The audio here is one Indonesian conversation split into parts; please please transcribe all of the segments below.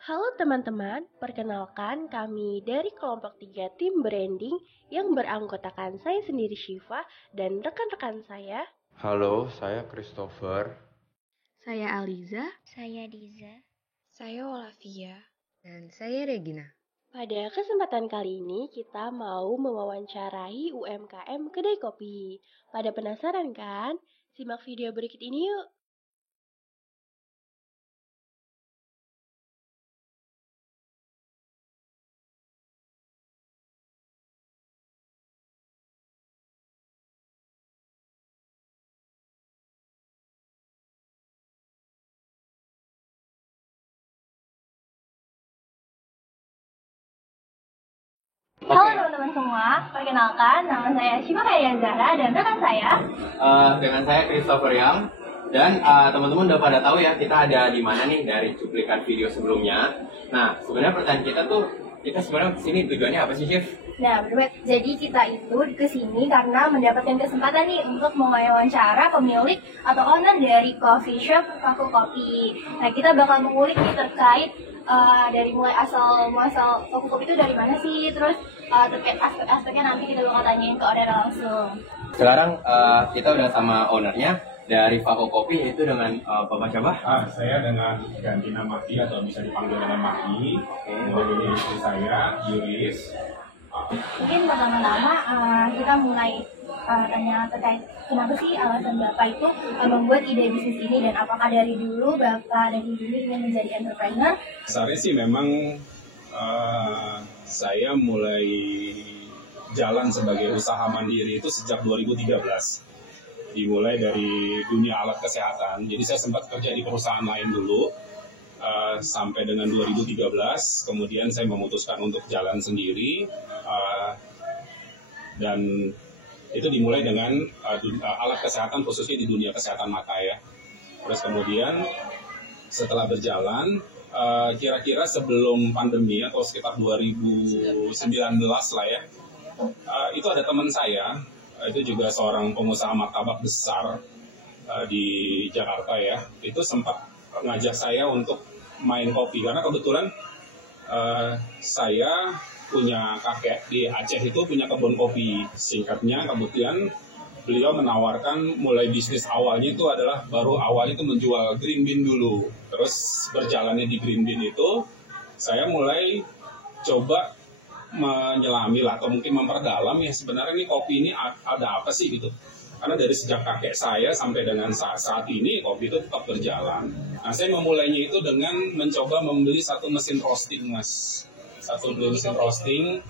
Halo teman-teman, perkenalkan kami dari kelompok 3 tim branding yang beranggotakan saya sendiri Syifa dan rekan-rekan saya. Halo, saya Christopher. Saya Aliza. Saya Diza. Saya Olivia. Dan saya Regina. Pada kesempatan kali ini kita mau mewawancarai UMKM Kedai Kopi. Pada penasaran kan? Simak video berikut ini yuk. Halo teman-teman semua, perkenalkan nama saya Syifa Kaya Zahra dan rekan saya. Dengan saya Christopher Yang. Dan teman-teman udah pada tahu ya kita ada di mana nih dari cuplikan video sebelumnya. Nah, sebenarnya pertanyaan kita sebenarnya kesini tujuannya apa sih, Chef? Nah, benar. Jadi kita itu kesini karena mendapatkan kesempatan nih untuk mewawancara pemilik atau owner dari coffee shop Faku Kopi. Nah, kita bakal mengulik nih terkait dari mulai asal muasal Faku Kopi itu dari mana sih, terus terkait aspek-aspeknya nanti kita bakal tanyain ke owner langsung. Sekarang kita udah sama ownernya dari Faku Kopi, yaitu dengan Bapak siapa? Saya dengan ganti nama Maki atau bisa dipanggil dengan Maki. Ini istri saya, Yuris. Mungkin pertama-tama kita mulai tanya terkait kenapa sih alasan Bapak itu membuat ide bisnis ini dan apakah dari dulu Bapak dari dulu ingin menjadi entrepreneur? Dasarnya sih memang saya mulai jalan sebagai usaha mandiri itu sejak 2013. Dimulai dari dunia alat kesehatan. Jadi saya sempat kerja di perusahaan lain dulu sampai dengan 2013. Kemudian saya memutuskan untuk jalan sendiri dan itu dimulai dengan alat kesehatan khususnya di dunia kesehatan mata ya. Terus kemudian setelah berjalan kira-kira sebelum pandemi atau sekitar 2019 lah ya, itu ada teman saya. Itu juga seorang pengusaha martabak besar di Jakarta ya. Itu sempat ngajak saya untuk main kopi karena kebetulan saya punya kakek di Aceh itu punya kebun kopi. Singkatnya kemudian beliau menawarkan mulai bisnis awalnya itu adalah baru awalnya itu menjual green bean dulu. Terus berjalannya di green bean itu saya mulai coba menyelami lah atau mungkin memperdalam ya sebenarnya ini kopi ini ada apa sih gitu. Karena dari sejak kakek saya sampai dengan saat ini kopi itu tetap berjalan. Nah saya memulainya itu dengan mencoba membeli satu mesin roasting mas. Satu mesin roasting.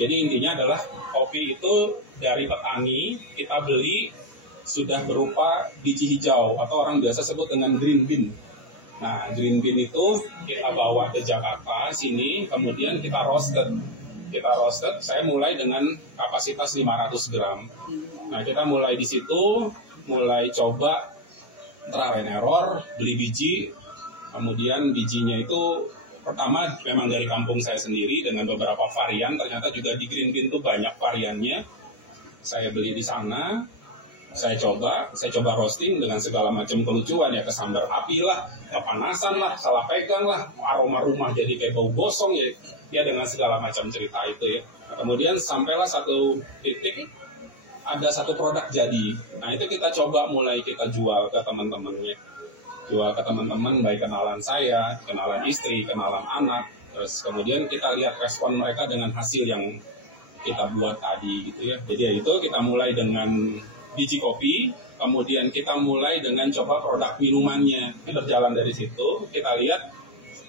Jadi intinya adalah kopi itu dari petani kita beli sudah berupa biji hijau atau orang biasa sebut dengan green bean. Nah green bean itu kita bawa ke Jakarta sini kemudian kita roasted. Saya mulai dengan kapasitas 500 gram. Nah, kita mulai di situ, mulai coba trial and error, beli biji. Kemudian bijinya itu pertama memang dari kampung saya sendiri dengan beberapa varian. Ternyata juga di green bean itu banyak variannya. Saya beli di sana, saya coba roasting dengan segala macam kelucuan ya, kesambar api lah, kepanasan lah, salah pegang lah, aroma rumah jadi kayak bau gosong ya dengan segala macam cerita itu ya. Kemudian sampailah satu titik ada satu produk jadi. Nah itu kita coba mulai kita jual ke teman-temannya, baik kenalan saya, kenalan istri, kenalan anak. Terus kemudian kita lihat respon mereka dengan hasil yang kita buat tadi gitu ya. Jadi ya itu kita mulai dengan biji kopi, kemudian kita mulai dengan coba produk minumannya. Berjalan dari situ, kita lihat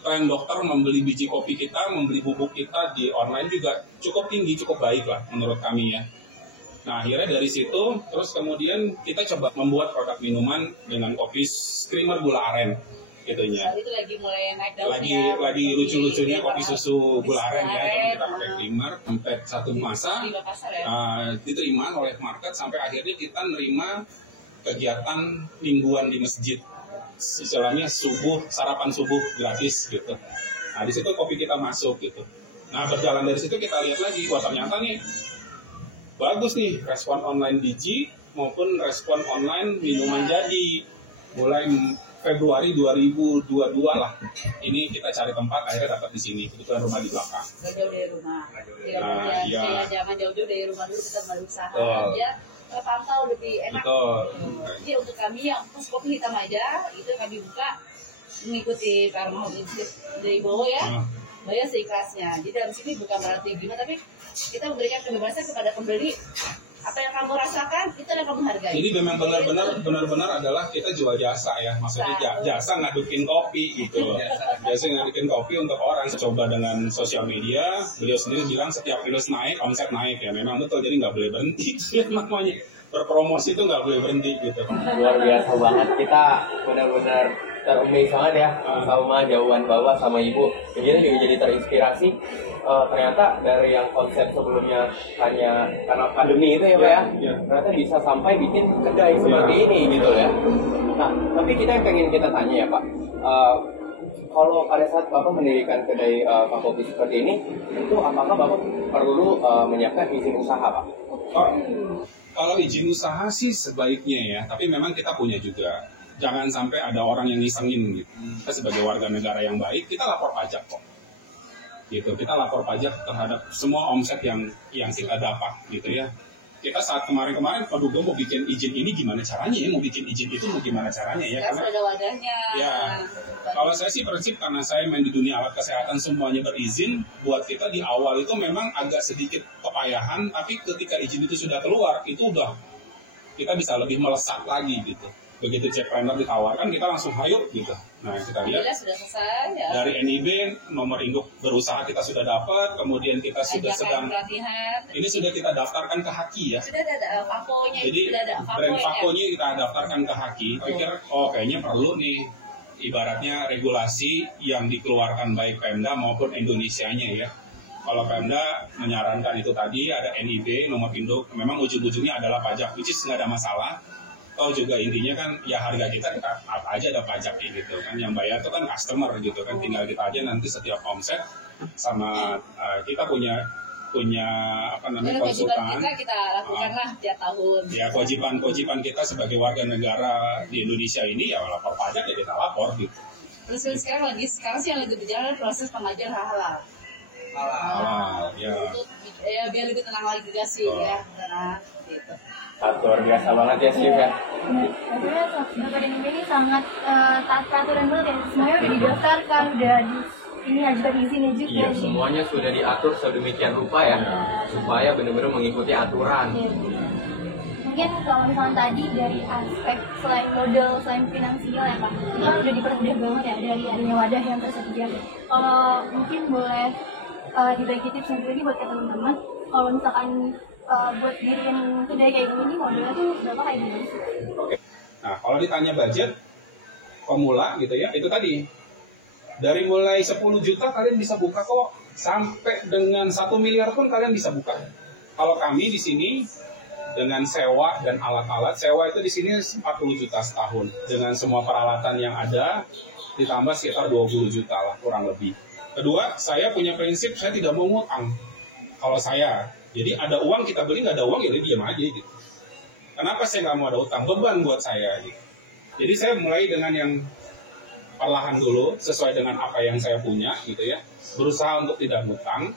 tren dokter membeli biji kopi kita, membeli bubuk kita di online juga cukup tinggi, cukup baik lah menurut kami ya. Nah akhirnya dari situ, terus kemudian kita coba membuat produk minuman dengan kopi creamer gula aren. Gitunya. Saat itu lagi mulai naik daun lagi lucu-lucunya kopi susu gula aren ya, jadi kita pakai creamer sampai satu masa diterima oleh market sampai akhirnya kita nerima kegiatan mingguan di masjid, istilahnya sarapan subuh gratis gitu. Nah di situ kopi kita masuk gitu. Nah berjalan dari situ kita lihat lagi, wah ternyata nih bagus nih respon online biji maupun respon online minuman jadi. Mulai Februari 2022 lah. Ini kita cari tempat, akhirnya dapat di sini. Kebetulan rumah di belakang. Gak jauh dari rumah. Jangan jauh-jauh dari rumah dulu, kita mulai usaha aja. Terpantau lebih enak. Betul. Jadi untuk kami yang khusus kopi hitam aja, itu kami buka mengikuti Karma dari bawah ya. Bayar seikhlasnya. Jadi dalam sini bukan berarti gimana, tapi kita memberikan kebebasan kepada pembeli. Apa yang kamu rasakan, itu yang kamu hargai. Ini memang benar-benar adalah kita jual jasa ya. Maksudnya jasa ngadukin kopi gitu. Jasa ngadukin kopi untuk orang. Coba dengan sosial media, beliau sendiri bilang setiap rilis naik, omset naik ya. Memang betul, jadi nggak boleh berhenti. Namanya berpromosi itu nggak boleh berhenti gitu. Luar biasa banget, kita benar-benar teramaze banget ya sama jawaban Bapak sama Ibu. Kita juga jadi terinspirasi. Ternyata dari yang konsep sebelumnya hanya karena pandemi itu ya Pak ya, ternyata bisa sampai bikin kedai seperti ini gitu ya. Nah, tapi kita yang pengen kita tanya ya Pak, kalau pada saat Bapak mendirikan kedai kopi seperti ini, itu apakah Bapak perlu menyiapkan izin usaha Pak? Kalau izin usaha sih sebaiknya ya, tapi memang kita punya juga. Jangan sampai ada orang yang ngisengin gitu. Kita sebagai warga negara yang baik, kita lapor pajak kok. Gitu, kita lapor pajak terhadap semua omset yang kita dapat gitu ya. Kita saat kemarin-kemarin, aduh gue mau bikin izin ini gimana caranya ya, mau bikin izin itu mau gimana caranya ya. Karena ada wadahnya. Ya, kalau saya sih prinsip karena saya main di dunia alat kesehatan semuanya berizin, buat kita di awal itu memang agak sedikit kepayahan, tapi ketika izin itu sudah keluar, itu udah kita bisa lebih melesat lagi gitu. Begitu cek planner ditawarkan, kita langsung hayu gitu. Nah, kita lihat sudah selesai ya. dari NIB nomor induk berusaha kita sudah dapat, kemudian kita sudah sedang pelatihan. ini sudah kita daftarkan ke Haki ya. Sudah ada Fakonya. Jadi brand Fakonya kita daftarkan ke Haki. Pikir kayaknya perlu nih ibaratnya regulasi yang dikeluarkan baik Pemda maupun Indonesianya ya. Kalau Pemda menyarankan itu tadi ada NIB nomor induk, memang ujung-ujungnya adalah pajak, which is nggak ada masalah. Atau juga intinya kan ya harga kita apa aja ada pajaknya gitu kan, yang bayar itu kan customer gitu kan, tinggal kita aja nanti setiap omset sama kita punya apa namanya konsultan. Kita lakukanlah tiap tahun. Ya kewajiban kita sebagai warga negara di Indonesia ini ya lapor pajak ya kita lapor gitu. Terus sekarang sih yang lagi berjalan proses pengajuan halal. Ya. Untuk ya biar lebih tenang lagi juga sih ya, karena gitu. Luar biasa banget ya Steve ya. Sebenarnya Bapak dan Ibu ini sangat taat peraturan banget ya. Semuanya udah didaftarkan, udah ini ajukan izinnya juga. Iya, semuanya sudah diatur sedemikian rupa ya, supaya benar-benar mengikuti aturan. Ya. Mungkin kalau misalnya tadi dari aspek selain modal, selain finansial ya Pak, itu kan udah dipermudah banget ya dari adanya wadah yang tersedia. Kalau mungkin boleh dibagi tips sendiri buat teman-teman, kalau misalkan buat diriin kedai kayak gini modalnya tuh berapa kayak gini? Oke. Nah, kalau ditanya budget pemula gitu ya, itu tadi dari mulai 10 juta kalian bisa buka kok, sampai dengan 1 miliar pun kalian bisa buka. Kalau kami di sini dengan sewa dan alat-alat, sewa itu di sini 40 juta setahun dengan semua peralatan yang ada, ditambah sekitar 20 juta lah kurang lebih. Kedua, saya punya prinsip saya tidak mau ngutang. Kalau saya jadi ada uang kita beli, nggak ada uang ya diam aja gitu. Kenapa saya nggak mau ada utang? Beban buat saya gitu. Jadi saya mulai dengan yang perlahan dulu, sesuai dengan apa yang saya punya gitu ya. Berusaha untuk tidak ngutang.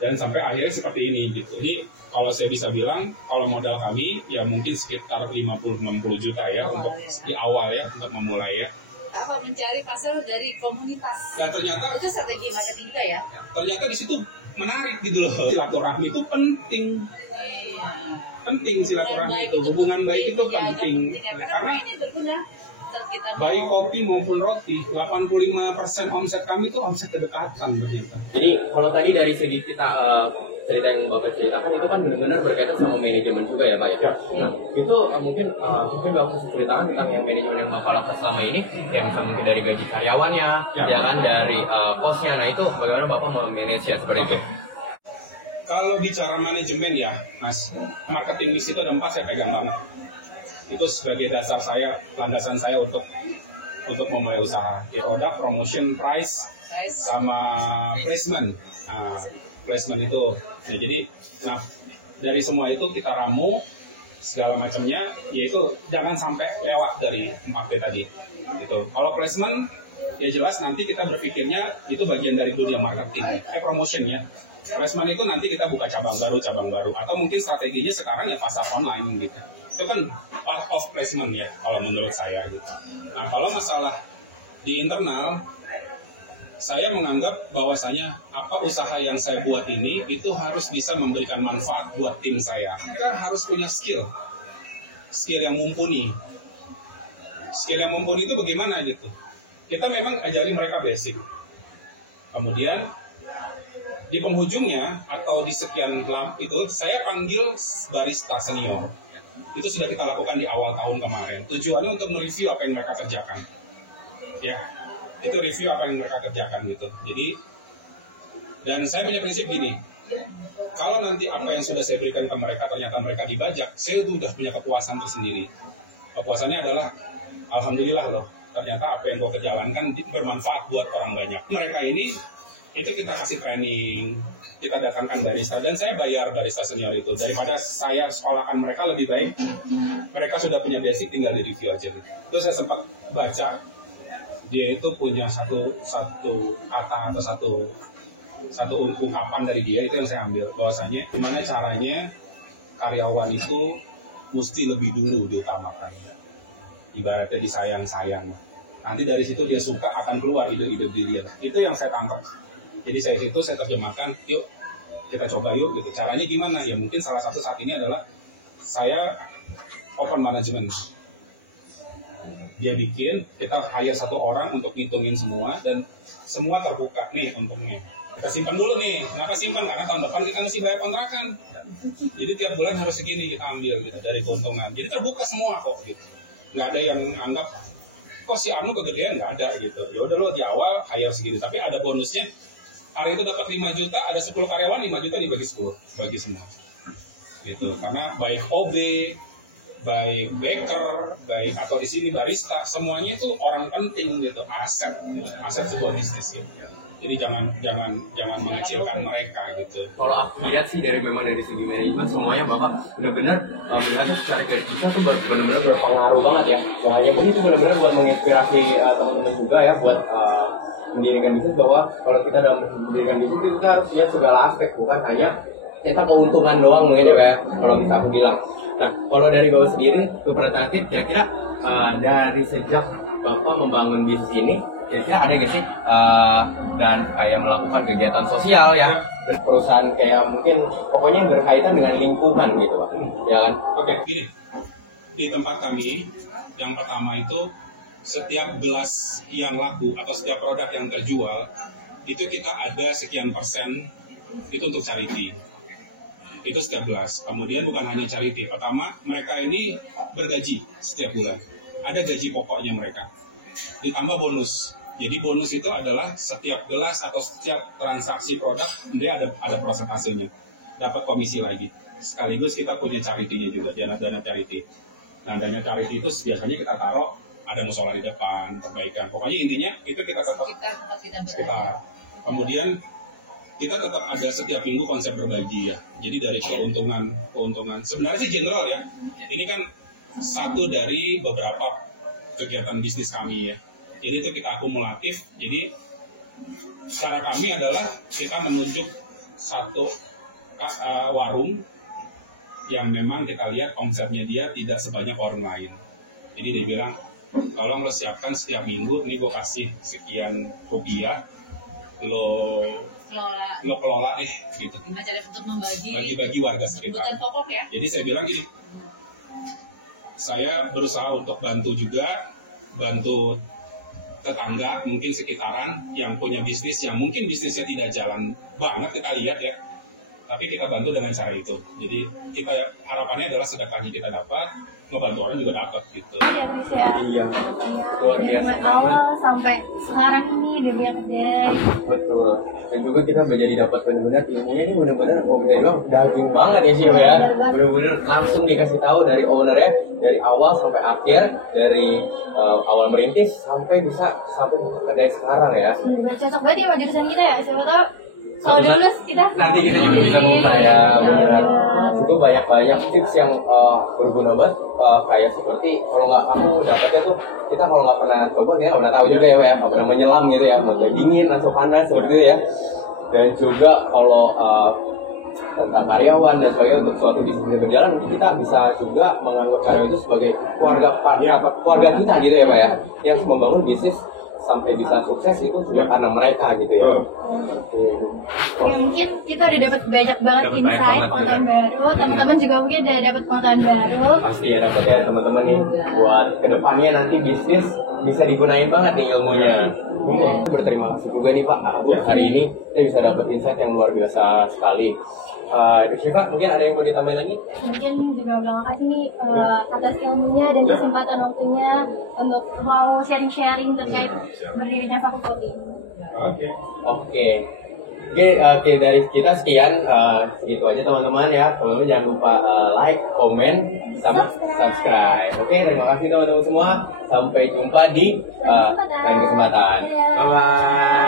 Dan sampai akhirnya seperti ini gitu. Jadi kalau saya bisa bilang, kalau modal kami ya mungkin sekitar 50-60 juta ya untuk di awal ya, untuk memulai ya. Apa mencari pasar dari komunitas. Dan ternyata itu strategi marketing kita ya. Ternyata di situ menarik gitu loh. Silaturahmi itu penting. Penting silaturahmi itu. Hubungan baik itu penting. Karena ini berguna. baik kopi maupun roti, 85% omset kami itu omset kedekatan ternyata. Jadi kalau tadi dari segi kita cerita yang Bapak ceritakan itu kan benar-benar berkaitan sama manajemen juga ya Pak ya. Nah itu mungkin Bapak bisa ceritakan tentang yang manajemen yang Bapak lakukan selama ini, ya misalnya mungkin dari gaji karyawannya, ya kan dari kosnya. Nah itu bagaimana Bapak memanage ya seperti itu? Kalau bicara manajemen ya, Mas, marketing di situ ada 4 saya pegang banget. Itu sebagai dasar saya, landasan saya untuk memulai usaha. Ya, produk, promotion, price, sama placement. Nah, placement itu. Nah, jadi, dari semua itu kita ramu, segala macamnya, yaitu jangan sampai lewat dari 4P tadi. Gitu. Kalau placement, ya jelas nanti kita berpikirnya itu bagian dari dunia marketing, promotion ya. Placement itu nanti kita buka cabang baru, atau mungkin strateginya sekarang ya pasar online gitu. Itu kan part of placement ya, kalau menurut saya gitu. Nah, kalau masalah di internal, saya menganggap bahwasanya apa usaha yang saya buat ini itu harus bisa memberikan manfaat buat tim saya. Mereka harus punya skill yang mumpuni. Skill yang mumpuni itu bagaimana gitu? Kita memang ajari mereka basic. Kemudian di penghujungnya atau di sekian lap itu saya panggil barista senior. Itu sudah kita lakukan di awal tahun kemarin. Tujuannya untuk mereview apa yang mereka kerjakan. Ya. Itu review apa yang mereka kerjakan gitu. Jadi, dan saya punya prinsip gini, kalau nanti apa yang sudah saya berikan ke mereka ternyata mereka dibajak, saya sudah punya kepuasan tersendiri. Kepuasannya adalah, alhamdulillah loh, ternyata apa yang gue jalankan bermanfaat buat orang banyak. Mereka ini, itu kita kasih training, kita datangkan barista, dan saya bayar barista senior itu. Daripada saya sekolahkan mereka, lebih baik mereka sudah punya basic, tinggal di review aja. Terus saya sempat baca, dia itu punya satu kata atau satu ungkapan dari dia, itu yang saya ambil, bahwasanya gimana caranya karyawan itu mesti lebih dulu diutamakan, ibaratnya disayang-sayang. Nanti dari situ dia suka akan keluar ide-ide dia. Itu yang saya tangkap. Jadi saya terjemahkan, yuk kita coba yuk gitu. Caranya gimana? Ya mungkin salah satu saat ini adalah saya open management. Dia bikin, kita hire satu orang untuk ngitungin semua, dan semua terbuka nih untungnya. Kita simpan dulu nih, kenapa simpan? Karena tahun depan kita mesti bayar kontrakan. Jadi tiap bulan harus segini kita ambil gitu dari keuntungan. Jadi terbuka semua kok gitu. Nggak ada yang anggap, kok si Anu kegedean, nggak ada gitu. Ya udah lo di awal hire segini, tapi ada bonusnya. Hari itu dapat 5 juta, ada 10 karyawan, 5 juta dibagi 10, bagi semua. Gitu. Karena baik OB, baik baker, baik atau di sini barista, semuanya itu orang penting gitu, aset sebuah bisnis gitu. Jadi jangan mengecilkan mereka gitu. Kalau aku lihat sih memang dari segi manajemen semuanya Bapak benar-benar melihatnya secara garis besar tuh benar-benar berpengaruh banget ya. Yang hanya pun itu benar-benar buat menginspirasi teman-teman juga ya buat mendirikan bisnis, bahwa kalau kita dalam mendirikan bisnis itu kita harus lihat segala aspek, bukan hanya kita keuntungan doang mungkin ya kalau bisa aku bilang. Nah, kalau dari Bapak sendiri, kooperatif kira-kira dari sejak Bapak membangun bisnis ini, kira-kira ada nggak sih dan kayak melakukan kegiatan sosial ya, perusahaan kayak mungkin pokoknya yang berkaitan dengan lingkungan gitu Pak, ya kan? Oke, gini, di tempat kami yang pertama itu setiap gelas yang laku atau setiap produk yang terjual itu kita ada sekian persen itu untuk charity. Itu setiap gelas. Kemudian bukan hanya charity. Pertama, mereka ini bergaji setiap bulan. Ada gaji pokoknya mereka. Ditambah bonus. Jadi bonus itu adalah setiap gelas atau setiap transaksi produk, dia ada prosentasenya. Dapat komisi lagi. Sekaligus kita punya charity-nya juga, dana charity. Nah, dana charity itu biasanya kita taruh, ada musola di depan, perbaikan. Pokoknya intinya itu kita tetap sekitar. Kemudian kita tetap ada setiap minggu konsep berbagi ya. Jadi dari keuntungan sebenarnya sih general ya. Ini kan satu dari beberapa kegiatan bisnis kami ya. Jadi itu kita akumulatif. Jadi cara kami adalah kita menunjuk satu warung yang memang kita lihat konsepnya dia tidak sebanyak orang lain. Jadi dia bilang, tolong lo siapkan setiap minggu, ini gue kasih sekian rupiah, lo kelola deh gitu. Gimana cara untuk bagi warga sekitar. Kebutuhan pokok ya. Jadi saya bilang gini, saya berusaha untuk bantu tetangga mungkin sekitaran yang punya bisnis yang mungkin bisnisnya tidak jalan banget, kita lihat ya, tapi kita bantu dengan cara itu. Jadi kita harapannya adalah sedekahnya kita dapat, ngebantu orang juga dapat gitu. Iya bisa ya. Iya. Luar biasa. Dari awal sampai sekarang ini udah banyak kejadian. Betul. Dan juga kita jadi dapat benar-benar ilmunya ini benar-benar daging banget ya sih ya. Benar-benar langsung dikasih tahu dari ownernya dari awal sampai akhir, dari awal merintis sampai kedai sekarang ya. Cocok banget ya sama jurusan kita ya. Siapa tahu kalau udah lulus kita nanti kita juga bisa buka ya. Benar. Itu banyak tips yang berguna banget, kayak seperti kalau nggak aku dapetnya tuh, kita kalau nggak pernah coba kita nggak pernah tahu juga ya, nggak pernah menyelam gitu ya, mau dingin atau panas seperti itu ya. Dan juga kalau tentang karyawan dan sebagainya, untuk suatu bisnis berjalan, mungkin kita bisa juga menganggap karyawan itu sebagai keluarga kita gitu ya Pak ya, yang membangun bisnis sampai bisa sukses itu juga karena mereka gitu ya. Ya, mungkin kita udah dapat banyak banget insight, pengetahuan baru. Teman-teman juga mungkin udah dapat pengetahuan baru. Pasti ya dapat ya teman-teman nih, buat kedepannya nanti bisnis bisa digunain banget nih ilmunya. Berterima kasih juga nih Pak, hari ini saya bisa dapat insight yang luar biasa sekali. Syifa, mungkin ada yang mau ditambahin lagi? Mungkin juga bilang makasih nih atas ilmunya dan kesempatan waktunya untuk mau sharing-sharing terkait berdirinya Fakulkopi. Oke, dari kita sekian, segitu aja teman-teman ya. Teman-teman jangan lupa like, komen, sama subscribe. Oke, terima kasih teman-teman semua. Sampai jumpa di lain kesempatan. Bye-bye.